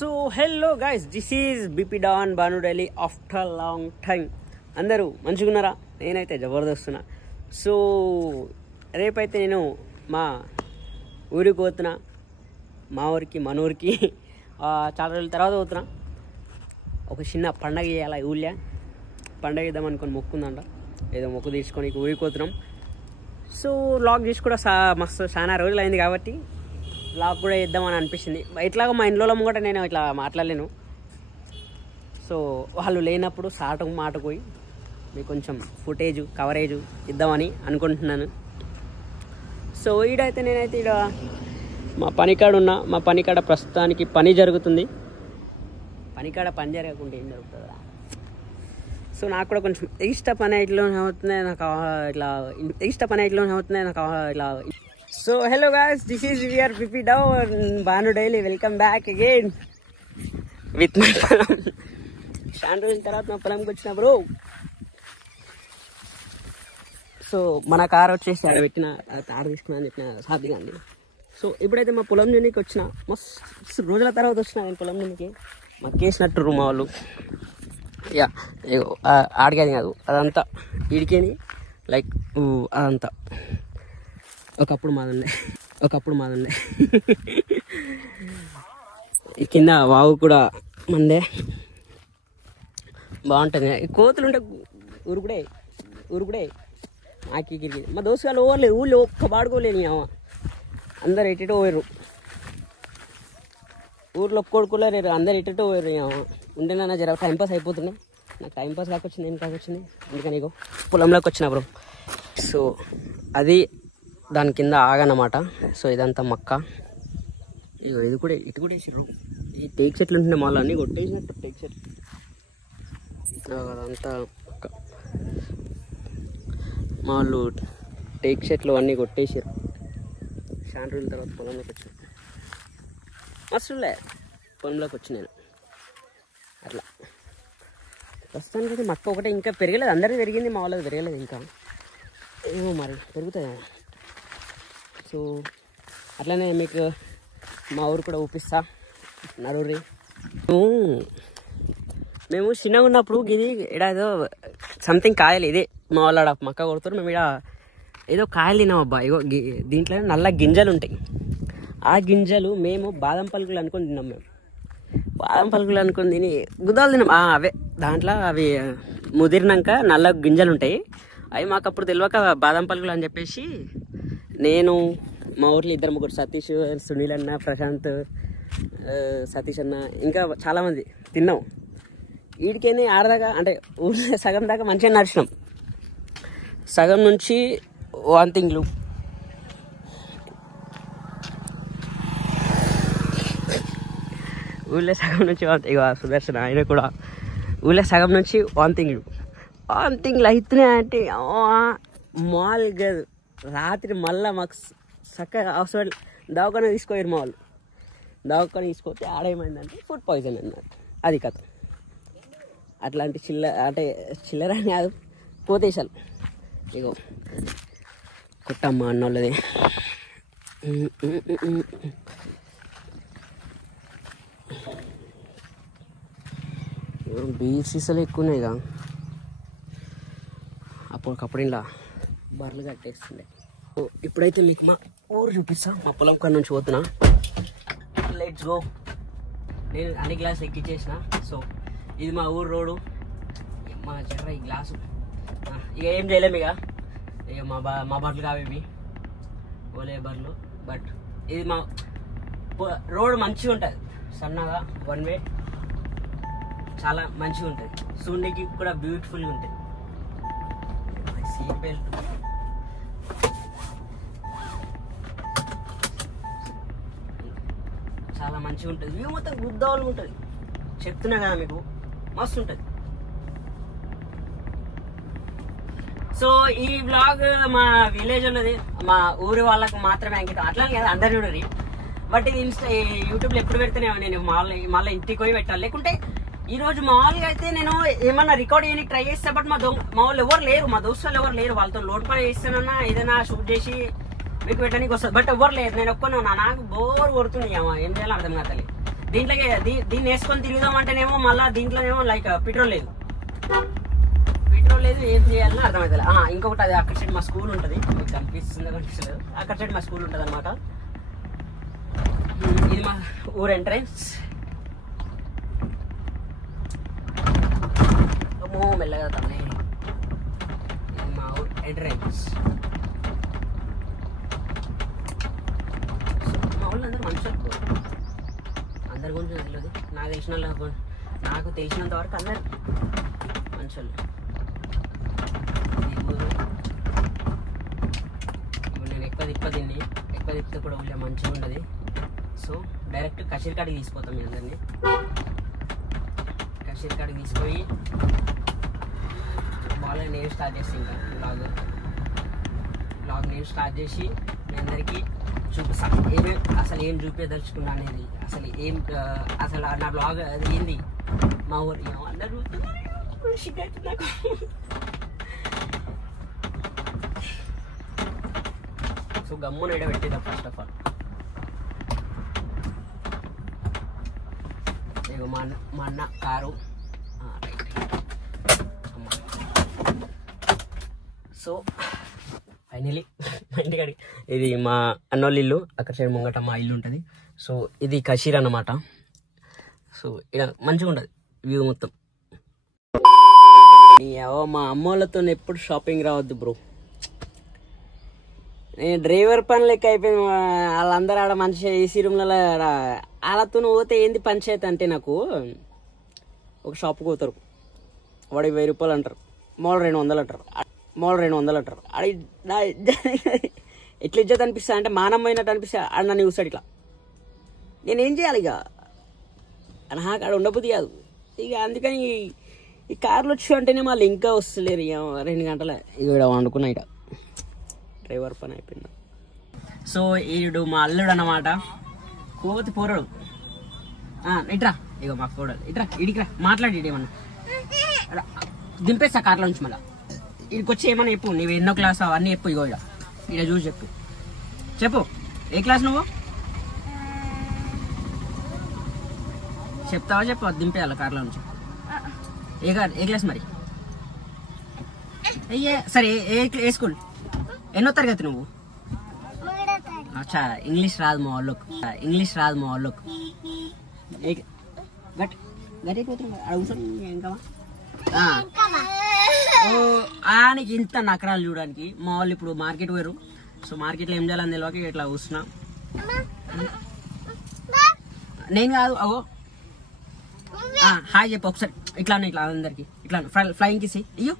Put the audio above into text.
So hello guys, this is BP down Banu daily after long time. అందరూ మంచిగున్నారా? నేనైతే జబర్దస్తున్నా. So రేపైతే నేను మా ఊరికి పోతున్నా, మా ఊరికి మన ఊరికి చాలా రోజుల తర్వాత పోతున్నా. ఒక చిన్న పండగ చేయాలి ఊళ్ళో, పండగ చేద్దాం అనుకొని మొక్కుందంట, ఏదో మొక్కు తీసుకొని ఊరికి పోతున్నాం. సో వ్లాగ్ చేసి కూడా మస్తు చాలా రోజులు అయింది కాబట్టి వ్లాగ్ కూడా చేద్దామని అనిపించింది. ఇట్లాగా మా ఇంట్లో కూడా నేను ఇట్లా మాట్లాడలేను. సో వాళ్ళు లేనప్పుడు సాటకు మాటకు పోయి మీకు కొంచెం ఫుటేజ్ కవరేజ్ ఇద్దామని అనుకుంటున్నాను. సో ఈడైతే నేనైతే ఈడ మా పనికాడ ఉన్నా. మా పనికాడ ప్రస్తుతానికి పని జరుగుతుంది. పనికాడ పని జరగకుండా ఏం జరుగుతుందా? సో నాకు కూడా కొంచెం ఎక్స్ట్రా పని ఇట్లోనే అవుతున్నాయి నాకు, ఇట్లా ఎక్స్ట్రా పని ఇట్లోనే అవుతున్నాయి నాకు ఇట్లా. So hello guys, this is VR BP down Banu daily. Welcome back again with my పొలం. చాలా రోజుల తర్వాత మా పొలంకి వచ్చిన బ్రో. సో మన కార్ వచ్చేసి అక్కడ పెట్టిన కార్ తీసుకున్నా అని చెప్పిన సాధ్యంగా అండి. సో ఇప్పుడైతే మా పొలం నుండికి వచ్చిన, మస్తు రోజుల తర్వాత వచ్చిన నేను పొలం నుండికి. మాకు కేసినట్టు మా వాళ్ళు యా ఆడికేది కాదు, అదంతా ఇడికేని లైక్ అదంతా ఒకప్పుడు మాదండే కింద వాగు కూడా మందే. బాగుంటుంది. కోతులు ఉంటే ఊరుకుడే ఆకిరికి. మా దోస్తు వాళ్ళు ఓవర్లేదు, ఊళ్ళో ఒక్క పాడుకోలేని అందరు ఎటెటో పోయారు. ఊర్లో ఒక్కొడుకోలేరు, అందరు ఎటెటో పోయారు. ఉండేనా జర టైంపాస్ అయిపోతున్నాయి. నాకు టైంపాస్ కాకొచ్చింది, ఏం కాకొచ్చింది, అందుకని ఇగో పొలంలోకి వచ్చిన బ్రో. సో అది దాని కింద ఆగనమాట. సో ఇదంతా మక్క. ఇగో ఇది కూడా ఇటు కూడా వేసిర్రు. ఈ టేక్ చెట్లు ఉంటున్నాయి, మళ్ళీ అన్నీ కొట్టేసినట్టు టేక్ చెట్లు. అదంతా మా వాళ్ళు టేక్ చెట్లు అన్నీ కొట్టేసారు. చాలా రోజుల తర్వాత పొలంలోకి వచ్చాను. మస్తులే పొలంలోకి వచ్చి నేను అట్లా. ప్రస్తుతానికి అయితే మక్క ఒకటే ఇంకా పెరగలేదు. అందరికీ పెరిగింది, మా వాళ్ళకి పెరగలేదు ఇంకా. ఏమో మరి పెరుగుతుందేమో. సో అట్లనే మీకు మా ఊరు కూడా ఊపిస్తా, నరూరి. మేము చిన్నగా ఉన్నప్పుడు ఇది ఏదో సంథింగ్ కాయలు, ఇదే మా వాళ్ళ మక్క కొడుతారు. మేము ఇక్కడ ఏదో కాయలు తిన్నాం అబ్బా. ఇగో దీంట్లో నల్ల గింజలు ఉంటాయి. ఆ గింజలు మేము బాదం పలుకులు అనుకొని తిన్నాం. మేము బాదం పలుకులు అనుకొని తిని గుద్దాలు తిన్నాం. అవే దాంట్లో అవి ముదిరినాక నల్ల గింజలు ఉంటాయి. అవి మాకు అప్పుడు తెలియక బాదం పలుకులు అని చెప్పేసి నేను, మా ఊర్లో 2-3 సతీష్, సునీల్ అన్న, ప్రశాంత్, సతీష్ అన్న, ఇంకా చాలామంది తిన్నాం. వీడికేని ఆడదాకా అంటే ఊళ్ళో సగం దాకా మంచిగా నడిచినాం. సగం నుంచి వాంతింగ్లు, ఊళ్ళో సగం నుంచి ఇక సుదర్శన ఆయన కూడా ఊళ్ళో సగం నుంచి వాంతింగ్లు అవుతున్నాయంటే మామూలుగా రాత్రి మళ్ళీ మాకు చక్కగా హాస్పిటల్ దవాఖాన తీసుకోయారు. మా వాళ్ళు దవాఖాన తీసుకొస్తే ఆడేమైందంటే ఫుడ్ పాయిజన్ అన్నట్టు. అది కథ. అట్లాంటి చిల్లర అని కాదు, పోతేశాలు. ఇగో కొట్టమ్మ అన్నోళ్ళది. బీర్ సీసాలు ఎక్కువ ఉన్నాయి కదా. అప్పటికప్పుడు ఇలా బర్రెలు కట్టేస్తుండే. ఇప్పుడైతే మీకు మా ఊరు చూపిస్తా. మా పొలం కాడ నుంచి పోతున్నా. Let's go. నేను అన్ని గ్లాసులు ఎక్కిచ్చేసిన. సో ఇది మా ఊరు రోడ్డు. మా జర్ర ఈ గ్లాసు ఇక ఏం చేయలేము. ఇక మా బర్రెలు కావేవి ఓలే బర్రెలు. బట్ ఇది మా రోడ్ మంచిగా ఉంటుంది, సన్నగా, వన్ వే, చాలా మంచిగా ఉంటుంది. చూడడానికి కూడా బ్యూటిఫుల్గా ఉంటుంది. సీట్ బెల్ట్ చాలా మంచిగా ఉంటుంది. వ్యూ మొత్తం గుద్దాలు ఉంటుంది. చెప్తున్నా కదా మీకు, మస్తు ఉంటుంది. సో ఈ బ్లాగ్ మా విలేజ్ ఉన్నది, మా ఊరి వాళ్ళకు మాత్రమే అంకితం. అట్లానే కదా అందరు చూడరు. బట్ ఇది యూట్యూబ్లో ఎప్పుడు పెడితేనే నేను మళ్ళీ ఇంటికి పోయి పెట్టాలి. లేకుంటే ఈరోజు మామూలుగా అయితే నేను ఏమన్నా రికార్డ్ చేయడానికి ట్రై చేస్తా. బట్ మా వాళ్ళు ఎవరు లేరు, మా దోస్తులు ఎవరు లేరు. వాళ్ళతో లోడ్ పని చేస్తానన్నా ఏదైనా షూట్ చేసి మీకు పెట్టడానికి వస్తుంది. బట్ ఎవరు లేదు, నేను ఒక్కనే ఉన్నా. నాకు బోర్ కొడుతుంది, ఏం చేయాలో అర్థం కాదు. దీంట్లోకి దీన్ని వేసుకొని తిరుగుదాం అంటేనేమో మళ్ళీ దీంట్లోనేమో లైక్ పెట్రోల్ లేదు ఏం చేయాలని అర్థమవుతుంది. ఇంకొకటి అది అక్కడ సైడ్ మా స్కూల్ ఉంటుంది, మీకు కనిపిస్తుందో కనిపిస్తలేదు, అక్కడ సైడ్ మా స్కూల్ ఉంటుంది అనమాట. ఇది మా ఊరు ఎంట్రన్స్. మెల్లగా తమ్మే, ఇది మా ఊరు ఎంట్రన్స్. మా ఊళ్ళో అందరూ మనుషులు, అందరి గురించి తెలియదు, నాకు తెలిసినంత వరకు అందరు మనుషులు. ఇప్పుడు నేను ఎక్కువ తిప్పితే కూడా ఊళ్ళో మంచిగా ఉండదు. సో డైరెక్ట్ కషీర్ కాడికి తీసుకుపోతాం మీ అందరినీ. కషీర్ కాడికి తీసుకొని బాగా నేను స్టార్ట్ చేస్తాను. ఇంకా బ్లాగ్ నేను స్టార్ట్ చేసి మీ అందరికీ చూపిస్తాను అసలు ఏం చూపించదలుచుకున్నా అనేది. అసలు నా బ్లాగ్ అది ఏంది, మా ఊరు అందరూ నాకు. సో గమ్మున ఇడ పెట్టేదా ఫస్ట్ ఆఫ్ ఆల్. ఇక మా అన్న కారు. సో ఫైనలీ మా ఇంటికాడి, ఇది మా అన్నోళ్ళ ఇల్లు, అక్కడ సైడ్ ముంగట మా ఇల్లు ఉంటుంది. సో ఇది కషీర్ అన్నమాట. సో ఇక్కడ మంచిగా ఉంటుంది వ్యూ మొత్తం. మా అమ్మోళ్ళతో ఎప్పుడు షాపింగ్ రావద్దు బ్రో, నేను డ్రైవర్ పని లెక్క అయిపోయింది. వాళ్ళందరూ ఆడ మంచిగా ఏసీ రూమ్లలో వాళ్ళతో పోతే ఏంది పంచాయతీ అంటే, నాకు ఒక షాప్కి పోతారు, వాడికి 1000 రూపాయలు అంటారు, మామూలు 200 అంటారు, అది ఎట్లా ఇజ్జత్ అనిపిస్తా అంటే, మానం పోయినట్టు అనిపిస్తా. ఆడ నన్ను చూస్తాడు ఇట్లా, నేనేం చేయాలి ఇక, నాకు ఆడ ఉండబుద్ధి కాదు ఇక. అందుకని ఈ కార్లు వచ్చి అంటేనే మళ్ళీ ఇంకా వస్తలేరు. ఇక 2 గంటల ఇక్కడ వండుకున్నా, ఇక డ్రైవర్ పని అయిపోయింది. సో ఈడు మా అల్లుడు అన్నమాట, కోతి పోరడు. ఇట్రా, ఇక మా కోడలు ఇట్రా, ఇడికిరా, మాట్లాడి ఏమన్నా దింపేస్తా కార్లో నుంచి. మళ్ళీ ఇక్కడికి వచ్చి ఏమన్నా చెప్పు, నువ్వు ఎన్నో క్లాస్ అవన్నీ చెప్పు. ఇగో ఇక్కడ చూసి చెప్పు ఏ క్లాస్ నువ్వు చెప్తావా? చెప్పు, దింపేయాలి కార్లో నుంచి. ఏ క్లాస్ మరి? అయ్యే సరే, ఏ స్కూల్, ఎన్నో తరగతి నువ్వు? అచ్చా, ఇంగ్లీష్ రాదు మా వాళ్ళకు. ఆయనకి ఇంత నకరాలు చూడడానికి. మా వాళ్ళు ఇప్పుడు మార్కెట్ పోయారు. సో మార్కెట్లో ఏం చేయాలని తెలియక ఇట్లా కూర్చున్నా. నేను కాదు, అవో హాయ్ చెప్పు ఒకసారి. ఇట్లా అందరికి ఇట్లా ఫ్లయింగ్ కిసి. అయ్యో